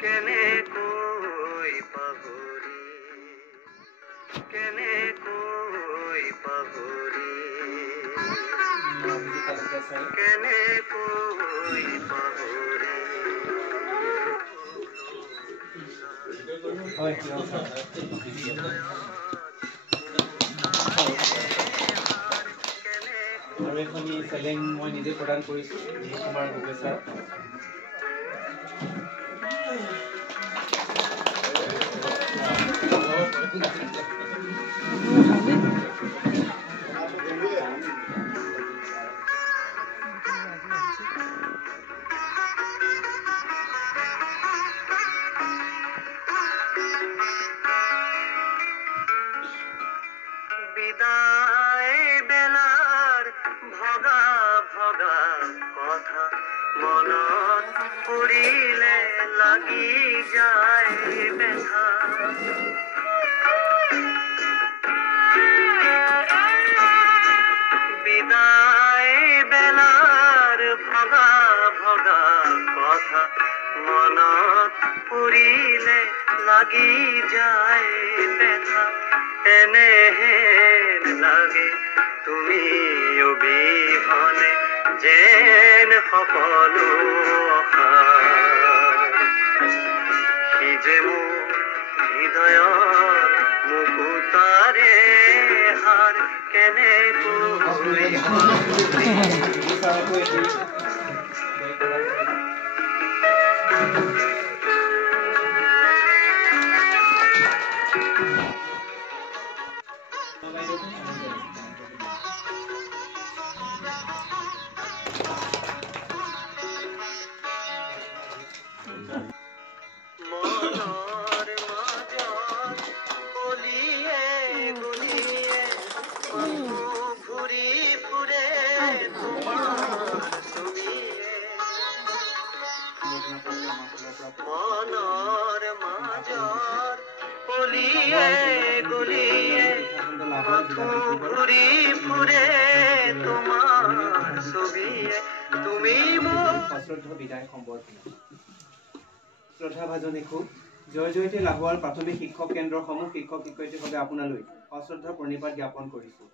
কেনেকৈ পাহৰি কেনেকৈ পাহৰি কেনেকৈ পাহৰি আৰু এখন চেলেঞ্জ মই নিজে প্ৰদান কৰিছোঁ কুমাৰ গগৈ ছাৰ। বিদায় বেলাৰ ভগা ভগা কথা মনত পৰিলে লাগি যায় ব্যথা বিদায় বেলাৰ ভগা ভগা কথা মনত পৰিলে লাগি যায় ব্যথা এনেহেন লাগে তুমি অবিহনে যেন সকলো সি যে মোৰ হৃদয়ৰ মুকুতাৰে হাৰ কেনেকৈ মনৰ মাজৰ গলিয়ে গলিয়ে ঘূৰি ফুৰে তোমাৰ ছবিয়ে তুমি মোৰ অশ্ৰদ্ধ বিদায় সম্বৰ্ধনা। শ্ৰদ্ধাভাজন খুব জয় জয়তে লাহোৱাল প্ৰাথমিক শিক্ষক কেন্দ্ৰসমূহ শিক্ষক শিক্ষয়িত্ৰীভাৱে আপোনালৈ অশ্ৰদ্ধ প্ৰণিপাত জ্ঞাপন কৰিছোঁ।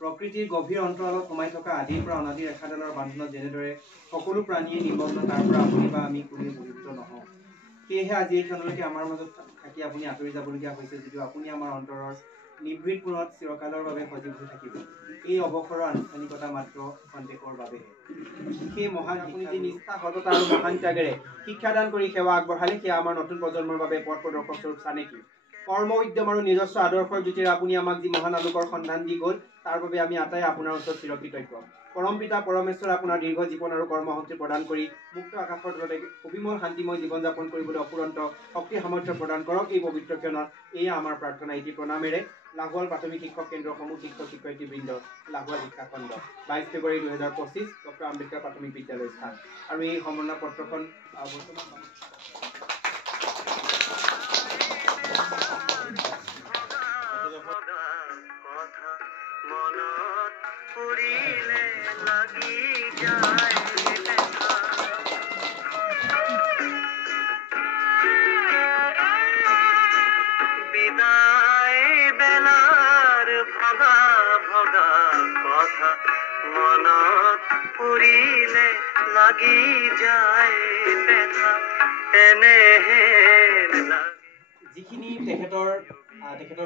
প্ৰকৃতিৰ গভীৰ অন্তৰালত সোমাই থকা আদিৰ পৰা অনাদি ৰেখাডালৰ বান্ধনত যেনেদৰে সকলো প্ৰাণীয়ে নিমগ্ন তাৰ পৰা আপুনি বা আমি কোনেও বহিৰ্ভূত নহওঁ। সেয়েহে আজি এই ক্ষণলৈকে আমাৰ মাজত থাকি আপুনি আঁতৰি যাবলগীয়া হৈছে যদিও আপুনি আমাৰ অন্তৰৰ নিভৃত কোণত চিৰকালৰ বাবে সজীৱ হৈ থাকিব। এই অৱসৰৰ আনুষ্ঠানিকতা মাত্ৰ সন্দেহৰ বাবেহে। সেই মহান আপুনি যি নিষ্ঠা সততা আৰু মহান ত্যাগেৰে শিক্ষাদান কৰি সেৱা আগবঢ়ালে সেয়া আমাৰ নতুন প্ৰজন্মৰ বাবে পথ প্ৰদৰ্শক স্বৰূপ চানেকি। কৰ্ম উদ্যম আৰু নিজস্ব আদৰ্শৰ জ্যোতিৰে আপুনি আমাক যি মহান আলোকৰ সন্ধান দি গ'ল তাৰ বাবে আমি আটাই আপোনাৰ ওচৰত চিৰকৃতজ্ঞ। পৰম পিতা পৰমেশ্বৰ আপোনাৰ দীৰ্ঘ জীৱন আৰু কৰ্মশক্তি প্ৰদান কৰি মুক্ত আকাশৰ তলতে অবিমল শান্তিময় জীৱন যাপন কৰিবলৈ অপুৰন্ত শক্তি সামৰ্থ্য প্ৰদান কৰক। এই পবিত্ৰ ক্ষণত এয়া আমাৰ প্ৰাৰ্থনা। এটি প্ৰণামেৰে লাহোৱাল প্ৰাথমিক শিক্ষক কেন্দ্ৰসমূহ শিক্ষক শিক্ষয়িত্ৰীবৃন্দ লাহোৱাল শিক্ষাখণ্ড 22 ফেব্ৰুৱাৰী 2025 ডক্টৰ আম্বেদকাৰ প্ৰাথমিক বিদ্যালয় স্থান। আৰু এই সম্বৰ্ধনা পত্ৰখন বৰ্তমান মনত পৰিলে লাগি যায় ব্যথা বিদায় বেলাৰ ভগা ভগা কথা মনত পৰিলে লাগি যায় ব্যথা এনেহেন লাগে। যিখিনি তেখেতৰ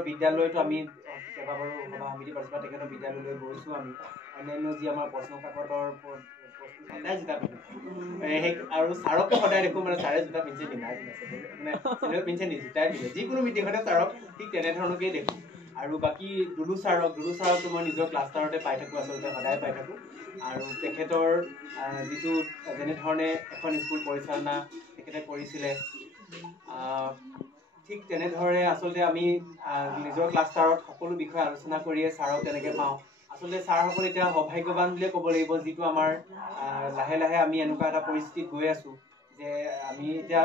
বিদ্যালয়তো আমি কেইবাবাৰো সভা সমিতি পাতিছোঁ বা তেখেতৰ বিদ্যালয়লৈ গৈছোঁ। আমি অন্যান্য যি আমাৰ প্ৰশ্ন কাকতৰ সদায় জোতা পিন্ধো আৰু ছাৰকে সদায় দেখোঁ মানে ছাৰে জোতা পিন্ধি পিন্ধাই মানে চেনেল পিন্ধে নি জোতাই পিন্ধে যিকোনো মিটিঙতে ছাৰক ঠিক তেনেধৰণকেই দেখোঁ। আৰু বাকী দুলু ছাৰকতো মই নিজৰ ক্লাষ্টাৰতে পাই থাকোঁ, আচলতে সদায় পাই থাকোঁ। আৰু তেখেতৰ যিটো যেনেধৰণে এখন স্কুল পৰিচালনা তেখেতে কৰিছিলে ঠিক তেনেধৰণে আচলতে আমি নিজৰ ক্লাষ্টাৰত সকলো বিষয়ে আলোচনা কৰিয়ে ছাৰক তেনেকৈ পাওঁ। আচলতে ছাৰসকল এতিয়া সৌভাগ্যৱান বুলিয়ে ক'ব লাগিব, যিটো আমাৰ লাহে লাহে আমি এনেকুৱা এটা পৰিস্থিতিত গৈ আছোঁ যে আমি এতিয়া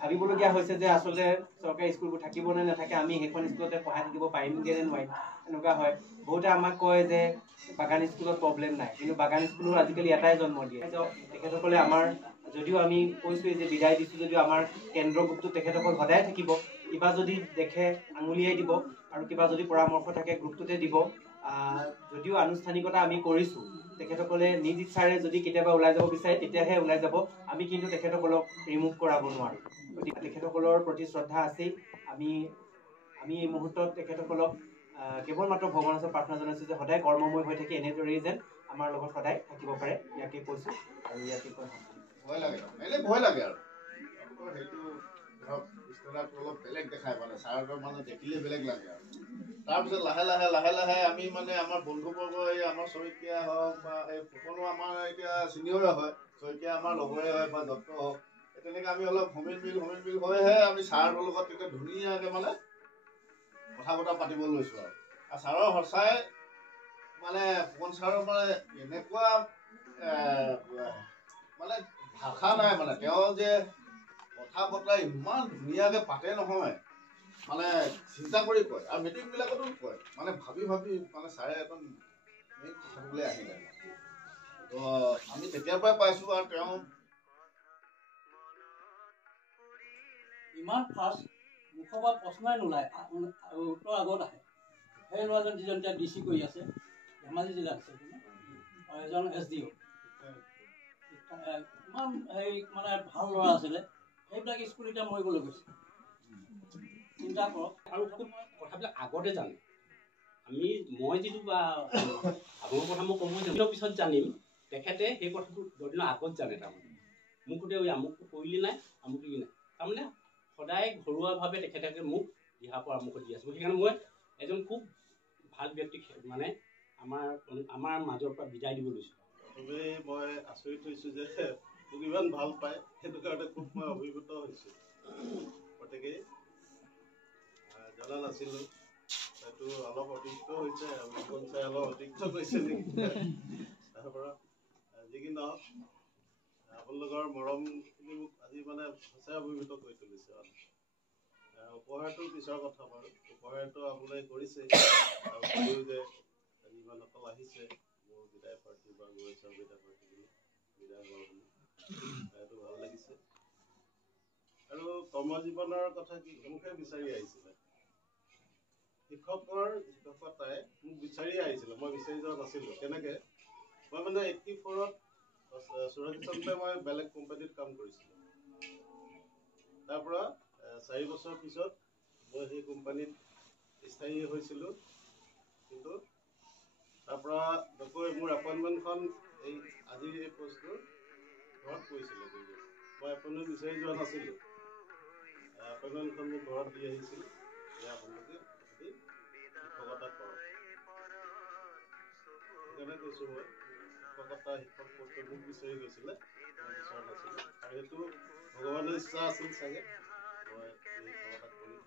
ভাবিবলগীয়া হৈছে যে আচলতে চৰকাৰী স্কুলবোৰ থাকিব নে নাথাকে, আমি সেইখন স্কুলতে পঢ়াই থাকিব পাৰিমগৈ নে নোৱাৰিম, এনেকুৱা হয়। বহুতে আমাক কয় যে বাগান স্কুলত প্ৰব্লেম নাই, কিন্তু বাগান স্কুলৰ আজিকালি এটাই জন্ম দিয়ে। তেখেতসকলে আমাৰ যদিও আমি কৈছোঁৱেই যে বিদায় দিছোঁ যদিও আমাৰ কেন্দ্ৰ গ্ৰুপটো তেখেতসকল সদায় থাকিব। কিবা যদি দেখে আঙুলিয়াই দিব আৰু কিবা যদি পৰামৰ্শ থাকে গ্ৰুপটোতে দিব। যদিও আনুষ্ঠানিকতা আমি কৰিছোঁ, তেখেতসকলে নিজ ইচ্ছাৰে যদি কেতিয়াবা ওলাই যাব বিচাৰে তেতিয়াহে ওলাই যাব। আমি কিন্তু তেখেতসকলক ৰিমুভ কৰাব নোৱাৰোঁ। গতিকে তেখেতসকলৰ প্ৰতি শ্ৰদ্ধা আছেই। আমি এই মুহূৰ্তত তেখেতসকলক কেৱল মাত্ৰ ভগৱানৰ ওচৰত প্ৰাৰ্থনা জনাইছোঁ যে সদায় কৰ্মময় হৈ থাকি এনেদৰেই যেন আমাৰ লগত সদায় থাকিব পাৰে। ইয়াকে কৈছোঁ আৰু ইয়াকে কৈ ভয় লাগে ভয় লাগে আৰু সেইটো ধৰক ষ্টেণ্ডাৰ্ডটো অলপ বেলেগ দেখায় মানে ছাৰহঁতৰ মানে দেখিলে বেলেগ লাগে আৰু তাৰপিছত লাহে লাহে আমি মানে আমাৰ বন্ধুবৰ্গ এই আমাৰ শইকীয়া হওক বা এই ফুকনো আমাৰ এতিয়া চিনিয়ৰে হয়, শইকীয়া আমাৰ লগৰে হয় বা দত্ত হওক, তেনেকৈ আমি অলপ সমিল মিল হৈহে আমি ছাৰহঁতৰ লগত তেতিয়া ধুনীয়াকৈ মানে কথা বতৰা পাতিব লৈছোঁ আৰু ছাৰৰ সঁচাই মানে ফুকন ছাৰৰ মানে এনেকুৱা মানে ভাষা নাই মানে তেওঁ যে কথা বতৰা ইমান ধুনীয়াকৈ পাতে নহয়, মানে চিন্তা কৰি কয় আৰু মিটিংবিলাকতো কয় মানে ভাবি মানে ছাৰে এখন মেইন কথাটোলৈ আহিলে। তো আমি তেতিয়াৰ পৰাই পাইছোঁ আৰু তেওঁ ইমান ফাষ্ট মুখৰ পৰা প্ৰশ্নই নোলায় আৰু উত্তৰ আগত আহে। সেই ল'ৰাজন যিজন এতিয়া ডি চি কৰি আছে, ধেমাজি জিলাত আছে আৰু এজন SDO, ইমান মানে ভাল ল'ৰা আছিলে। সেইবিলাক স্কুল এতিয়া মৰিবলৈ গৈছে। চিন্তা কৰক। আৰু খুব কথাবিলাক আগতে জানে। মই যিটো বা আগৰ কথা মই ক'ব দিনৰ পিছত জানিম, তেখেতে সেই কথাটো দুদিনৰ আগত জানে। তাৰমানে মোক সুধে আমুকটো কৰিলি নাই, আমুকটো কি নাই। তাৰমানে সদায় ঘৰুৱাভাৱে তেখেতে মোক দিহা পৰামৰ্শ দি আছোঁ। সেইকাৰণে মই এজন খুব ভাল ব্যক্তি মানে আমাৰ মাজৰ পৰা বিদায় দিব লৈছোঁ। প্ৰথমেই মই আচৰিত হৈছোঁ যে মোক ইমান ভাল পায়, সেইটো কাৰণে খুব মই অভিভূত হৈছোঁ। গতিকেই জনা নাছিলোঁ, সেইটো অলপ অতিৰিক্ত হৈছে, ফুকন চাই অলপ অতিৰিক্ত কৰিছে নেকি। তাৰ পৰা যি কি নহওক আপোনালোকৰ মৰমখিনি মোক আজি মানে সঁচাই অভিভূত কৰি তুলিছে। উপহাৰটো পিছৰ কথা বাৰু, উপহাৰটো আপোনালোকে কৰিছে আৰু ক'লেও যে যিমানসকল আহিছে মোৰ বিদায় পাৰ্টি বা গৌৰৱ বিদায় পাৰ্টি বুলি বিদায় হোৱা বুলি, সেইটো ভাল লাগিছে। আৰু কৰ্মজীৱনৰ কথা কি মোকহে বিচাৰি আহিছিলে। শিক্ষকতাই মোক বিচাৰি আহিছিলে, মই বিচাৰি যোৱা নাছিলোঁ। কেনেকৈ মই মানে 84ত চুৰাকিচনতে মই বেলেগ কোম্পানীত কাম কৰিছিলোঁ। তাৰ পৰা 4 বছৰ পিছত মই সেই কোম্পানীত স্থায়ী হৈছিলোঁ। কিন্তু তাৰ পৰা নকৈ মোৰ এপইণ্টমেণ্টখন এই আজিৰ এই পষ্টটো ঘৰত পৰিছিলে। মই এপইণ্টমেণ্ট বিচাৰি যোৱা নাছিলোঁ, এপইণ্টমেণ্টখন মোক ঘৰত দি আহিছিল যে আপোনালোকে শিক্ষকতা কৰক। সেইকাৰণে কৈছোঁ মই শিক্ষক পষ্টটো মোক বিচাৰি গৈছিলে, মই বিচৰা নাছিলোঁ। আৰু সেইটো ভগৱানৰ ইচ্ছা আছিল চাগে, মই শিক্ষকতা কৰিম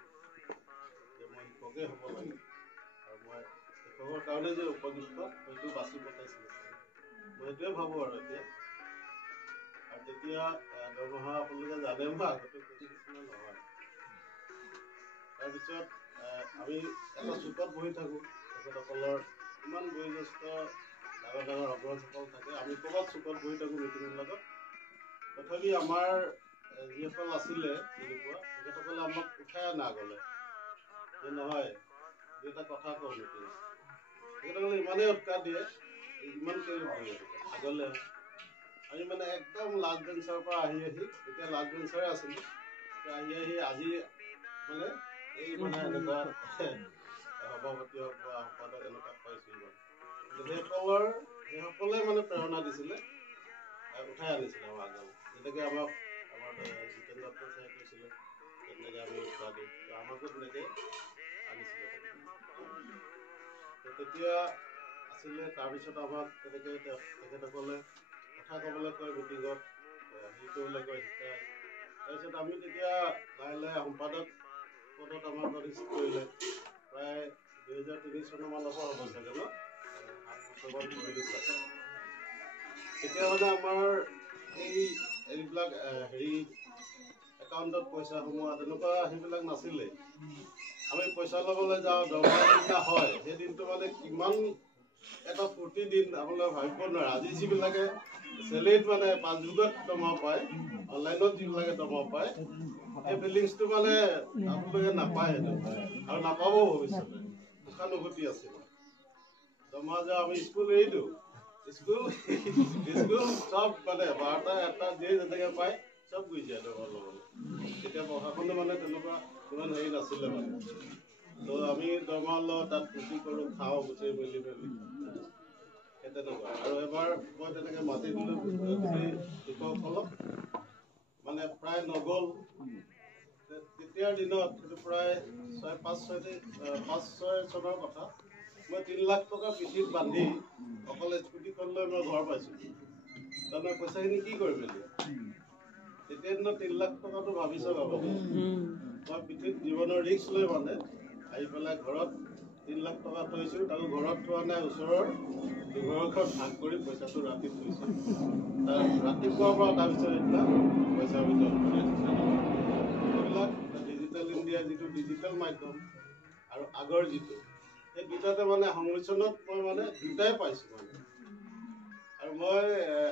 যে মই শিক্ষকেই হ'ব লাগে আৰু মই শিক্ষকৰ কাৰণে যে উপযুক্ত সেইটো বাছি পঠাইছিলে। মই সেইটোৱে ভাবোঁ আৰু এতিয়া। আৰু তেতিয়া দৰমহা আপোনালোকে জানে মই আগতে কৈছোঁ নিচিনা নহয়। তাৰপিছত আমি এটা চুকত বহি থাকোঁ, তেখেতসকলৰ ইমান বয়োজ্যেষ্ঠ ডাঙৰ অগ্ৰজসকল থাকে, আমি ক'ৰবাত চুকত বহি থাকোঁ মিটিংবিলাকত। তথাপি আমাৰ যিসকল আছিলে তেনেকুৱা, তেখেতসকলে আমাক উঠাই অনা আগলৈ যে নহয় দুই এটা কথা কওঁ মিটিং। তেখেতসকলে ইমানেই উৎসাহ দিয়ে, ইমান কেলৈ বহি আছে আগলৈ। আমি মানে একদম লাষ্ট বেঞ্চৰ পৰা আহি তেতিয়া লাষ্ট বেঞ্চৰে আছিলোঁ, আহি আজি মানে এই মানে এনেকুৱা সভাপতি হওক বা সম্পাদক এনেকুৱা পাইছোঁ। সেইসকলে মানে প্ৰেৰণা দিছিলে, উঠাই আনিছিলে আমাৰ আগলৈ। যেনেকৈ আমাক আমাৰ জিতেন্দ্ৰ দত্ত ছাৰে কৈছিলে, তেনেকৈ আমি উৎসাহ দিওঁ, আমাকো তেনেকৈ আনিছিলে। তেতিয়া আছিলে। তাৰপিছত আমাক তেনেকৈ তেখেতসকলে কথা ক'বলৈ কয় মিটিঙত, হেৰি কৰিবলৈ কয়, শিকায়। তাৰপিছত আমি তেতিয়া লাহে লাহে সম্পাদক পদত আমাক অধিষ্ঠিত কৰিলে। প্ৰায় 2003 চনমানৰ পৰা হ'ব চাগে ন, 7 বছৰমান কৰিলোঁ চাগে। তেতিয়া মানে আমাৰ এইবিলাক হেৰি একাউণ্টত পইচা সোমোৱা তেনেকুৱা সেইবিলাক নাছিলেই। আমি পইচা ল'বলৈ যাওঁ, দৰমহা দিনা হয়, সেই দিনটো মানে কিমান এটা ফূৰ্তি দিন আপোনালোকে ভাবিব নোৱাৰে। আজি যিবিলাকে চেলেৰিত মানে পাছবুকত দৰমহা পায়, অনলাইনত যিবিলাকে দৰমহা পায়, সেই ফিলিংছটো মানে আপোনালোকে নাপায় সেইটো আৰু নাপাব ভৱিষ্যতে। সুখানুভূতি আছিল দৰমহা যে আমি স্কুল এৰিলো, স্কুল চব মানে 12টা 1টা দিয়ে যেনেকে পায় চব গুচি যায় দৰমহা ল'বলৈ। তেতিয়া প্ৰশাসনে মানে তেনেকুৱা ইমান হেৰি নাছিলে মানে। তো আমি দৰমহা লওঁ, তাত ফূৰ্তি কৰোঁ, খাওঁ গোটেই মিলি সেই তেনেকুৱা। আৰু এবাৰ মই তেনেকৈ মাতি দিলোঁ গোটেই শিক্ষকসকলক, মানে প্ৰায় নগ'ল। তেতিয়াৰ দিনত সেইটো প্ৰায় 5-6 চনৰ কথা। মই 3 লাখ টকা পিঠিত বান্ধি অকলে স্কুটিখন লৈ মই ঘৰ পাইছোঁ। তাৰমানে পইচাখিনি কি কৰিম এতিয়া? তেতিয়া দিনত 3 লাখ টকাটো ভাবি চাওক আপুনি। মই পিঠিত জীৱনৰ ৰিস্ক লৈ মানে আহি পেলাই ঘৰত 3 লাখ টকা থৈছোঁ, তাকো ঘৰত থোৱা নাই, ওচৰৰ দুঘৰখন ভাগ কৰি পইচাটো ৰাতি থৈছোঁ। ৰাতিপুৱাৰ পৰা তাৰপিছত এতিয়া পইচা বিতৰণ কৰি এইবিলাক ডিজিটেল ইণ্ডিয়া যিটো ডিজিটেল মাধ্যম আৰু আগৰ যিটো, সেই দুটাতে মানে সংমিশ্ৰণত মই মানে দুটাই পাইছোঁ মানে। আৰু মই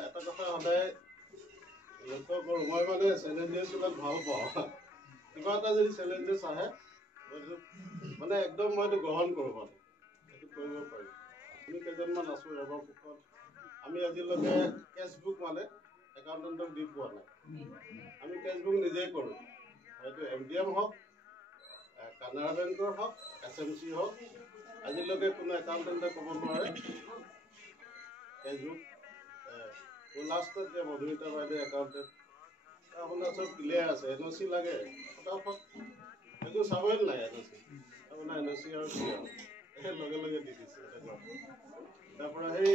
এটা কথা সদায় লক্ষ্য কৰোঁ, মই মানে চেলেঞ্জেছবিলাক ভাল পাওঁ। কিবা এটা যদি চেলেঞ্জেছ আহে মইতো মানে একদম মই এইটো গ্ৰহণ কৰোঁ মানে, সেইটো কৰিব পাৰিম। আমি কেইজনমান আছোঁ এবাৰ পোষত, আমি আজিলৈকে কেছবুক মানে একাউণ্টেণ্টক দি পোৱা নাই। আমি কেছবুক নিজেই কৰোঁ, হয়তো MDM হওক, কানাড়া বেংকৰ হওক, SMC হওক, আজিলৈকে কোনো একাউণ্টেণ্টে ক'ব নোৱাৰে কেছবুক লাষ্টত যে মধুমিতা বাইদেউ একাউণ্টেণ্ট আপোনাৰ চব ক্লিয়াৰ আছে, NOC লাগে ফটাফট একো চাবই নালাগে। আপোনাৰ NOC আৰু কি আৰু সেই লগে লগে দি দিছে। তাৰপৰা সেই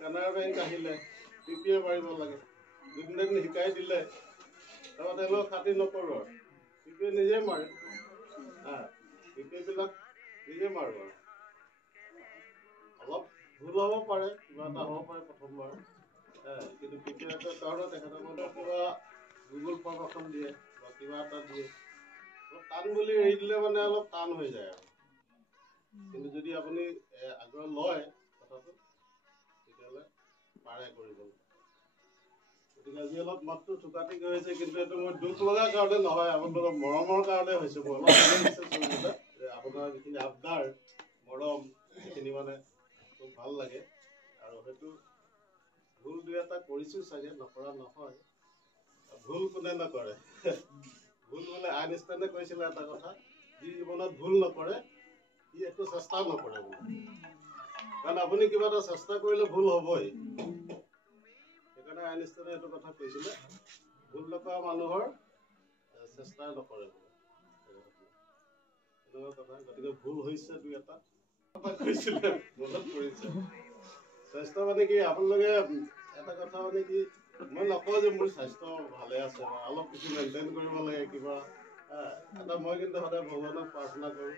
কানাড়া বেংক আহিলে PPA মাৰিব লাগে, দুদিন শিকাই দিলে, তাৰপৰা তেওঁলোকক খাতি নকৰোঁ আৰু PPA নিজে মাৰে। PPA বিলাক নিজে মাৰোঁ আৰু অলপ ভুল হ'ব পাৰে, কিবা এটা হ'ব পাৰে প্ৰথমবাৰ, কিন্তু PPA এটা কাৰণত তেখেতসকলৰ কিবা গুগল ফৰ্ম এখন দিয়ে বা কিবা এটা দিয়ে, অলপ টান বুলি এৰি দিলে মানে অলপ টান হৈ যায় আৰু। কিন্তু যদি আপুনি আগ্ৰহ লয় কথাটো, তেতিয়াহ'লে পাৰে কৰিবলৈ। গতিকে আজি অলপ মাতটো থুকাথুকি হৈছে, কিন্তু এইটো মোৰ দুখ লগাৰ কাৰণে নহয়, আপোনালোকৰ মৰমৰ কাৰণে হৈছে। মোৰ অলপ আপোনাৰ যিখিনি আবদাৰ মৰম সেইখিনি মানে খুব ভাল লাগে। আৰু সেইটো ভুল 2-এটা কৰিছোঁ চাগে, নকৰা নহয়। ভুল কোনে নকৰে? ভুল বোলে আইনষ্টাইনে কৈছিলে এটা কথা, যি জীৱনত ভুল নকৰে সি একো চেষ্টাও নকৰে বোলে। কাৰণ আপুনি কিবা এটা চেষ্টা কৰিলে ভুল হ'বই। সেইকাৰণে আইনষ্টাইনে এইটো কথা কৈছিলে, ভুল নকৰা মানুহৰ চেষ্টাই নকৰে বোলে। এনেকুৱা কথা। গতিকে ভুল হৈছে 2-এটা কৈছিলে, মনত পৰিছে। স্বাস্থ্য মানে কি, আপোনালোকে এটা কথা মানে কি, মই নকওঁ যে মোৰ স্বাস্থ্য ভালে আছে, অলপ কিছু মেইনটেইন কৰিব লাগে কিবা। এটা মই কিন্তু সদায় ভগৱানক প্ৰাৰ্থনা কৰোঁ।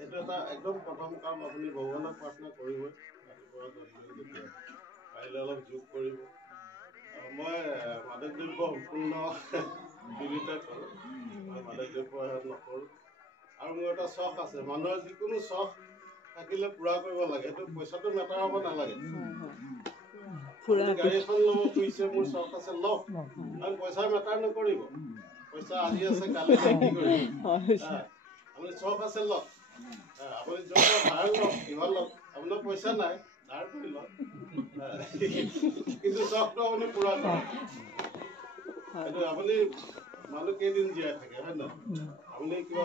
এইটো এটা একদম প্ৰথম কাম, আপুনি ভগৱানক প্ৰাৰ্থনা কৰিবই। ৰাতিপুৱা যেতিয়া পাৰিলে অলপ যোগ কৰিব। মই মাদক দ্ৰব্য সম্পূৰ্ণ বিৰোধিতা কৰোঁ, মই মাদক দ্ৰব্য নকৰোঁ। আৰু মোৰ এটা চখ আছে, মানুহৰ যিকোনো চখ থাকিলে পূৰা কৰিব লাগে, সেইটো পইচাটো মেটাৰ হ'ব নালাগে। গাড়ী এখন ল'ব খুজিছে, মোৰ চখ আছে লওক, কাৰণ পইচা মেটাৰ নকৰিব। পইচা আজি আছে কালি কি কৰিব, আপুনি চখ আছে লওক, আপুনি য'ৰ পৰা ধাৰ লওক, কিবা লওক, আপোনাৰ পইচা নাই ধাৰ কৰি লওক, কিন্তু চখটো আপুনি পূৰা কৰক। সেইটো আপুনি মানুহ কেইদিন জীয়াই থাকে, হয় নহয়? আপুনি কিবা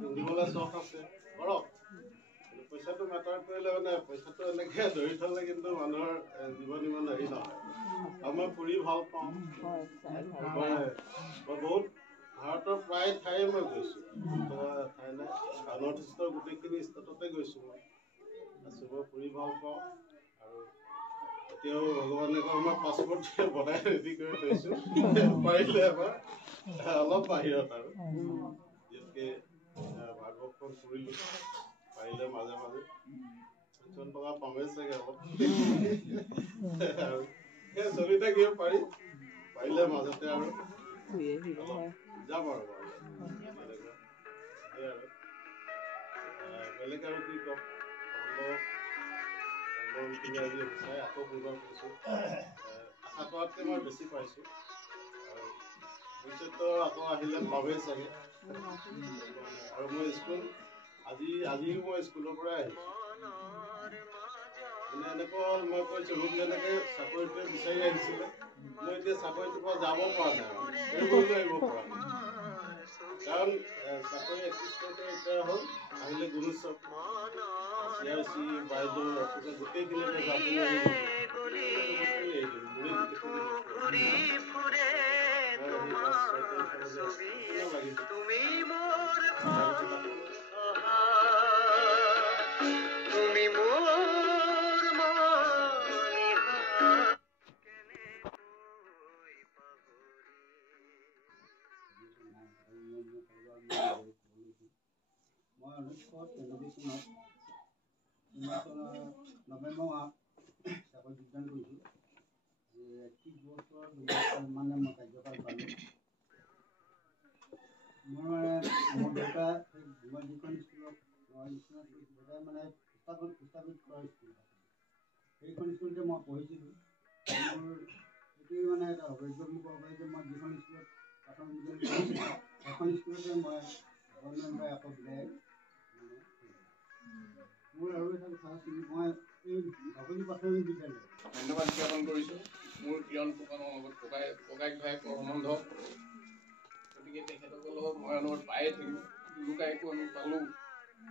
পিন্ধিবলৈ চখ আছে কৰক, পইচাটো মেটাৰ কৰিলে মানে পইচাটো এনেকে ধৰি থলে কিন্তু মানুহৰ জীৱন ইমান হেৰি নহয়। আৰু মই ফুৰি ভাল পাওঁ, মই বহুত ভাৰতৰ প্ৰায় ঠায়ে মই গৈছোঁ, ঠাই নাই, নৰ্থ ইষ্টৰ গোটেইখিনি ষ্টেটতে গৈছোঁ মই ফুৰি ভাল পাওঁ। আৰু এতিয়াও ভগৱানে কয় মই পাছপৰ্ট বনাই ৰেডি কৰি থৈছোঁ, পাৰিলে এবাৰ অলপ বাহিৰত আৰু যিহেতুকে ভাগৱতখন ফুৰিলোঁ, পাৰিলে মাজে মাজে পেঞ্চন টকা পামেই চাগে অলপ আৰু সেই চলি থাকিব পাৰি, পাৰিলে মাজতে আৰু যাম আৰু বেলেগ আৰু কি কম, অনুভৱখিনি আজি সঁচাই আকৌ পুনৰ পাইছোঁ। আশা কৰাতকৈ মই বেছি পাইছোঁ। আৰু ভৱিষ্যত আকৌ আহিলে পাবেই চাগে। আৰু মই আজিও মই স্কুলৰ পৰাই আহিছোঁ। মানে এনেকুৱা হ'ল, মই কৈছোঁ মোক যেনেকৈ চাকৰিটোৱে বিচাৰি আহিছিলে, মই এতিয়া চাকৰিটোৰ পৰা যাব পৰা নাই, এৰিবই আহিব পৰা নাই। কাৰণ চাকৰি 31 তাৰিখে এতিয়া হ'ল, আহিলে গুণোৎসৱ, CRC বাইদেউ অফিচৰ গোটেইখিনি আপুনি এৰি মই 1993 চনত নৱেম্বৰ মাহত চাকৰি যোগদান কৰিছোঁ। 31 বছৰ মানে মই কাৰ্যকাল পালোঁ। মোৰ দেউতা মই যিখন স্কুলত দেউতাই মানে স্থাপিত কৰা স্কুল আছিল, সেইখন স্কুলতে মই পঢ়িছিলোঁ। মোৰ এইটোৱে মানে এটা সৌভাগ্য বুলি ক'ব পাৰি যে মই যিখন স্কুলত প্ৰাথমিক বিদ্যালয় পঢ়িছিলোঁ, সেইখন স্কুলতে মই গভৰ্ণমেণ্ট আকৌ বিদায় মানে মোৰ আৰু এটা কথা আছিল, মই এই বাকলি প্ৰাথমিক বিদ্যালয় ধন্যবাদ জ্ঞাপন কৰিছোঁ মোৰ কিৰণ ফুকনৰ লগত ককায়েক ভায়েকৰ সম্বন্ধ। গতিকে তেখেতসকলৰ লগত মই অনুৰোধ পায়ে থাকিম। লুকাইকো আমি পালোঁ।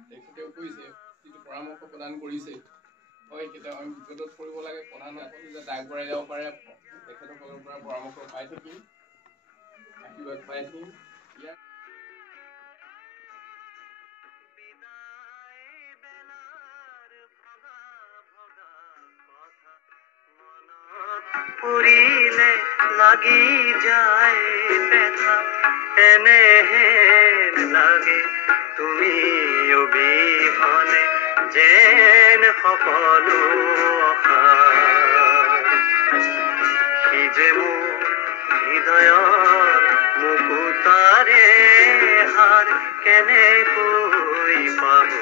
তেখেতেও কৈছে যিটো পৰামৰ্শ প্ৰদান কৰিছে, হয় কেতিয়াও আমি বিপদত পৰিব লাগে, প্ৰধান সকলো যাতে আগবঢ়াই যাব পাৰে, তেখেতসকলৰ পৰা পৰামৰ্শ পাই থাকিম, আশীৰ্বাদ পাই থাকিম। পুৰিলে লাগি যায় ব্যথা, এনেহেন লাগে তুমি অবিহনে যেন সকলো অসাৰ। সি যে মোৰ হৃদয়ৰ মুকুতাৰে হাৰ কেনেকৈ পাহো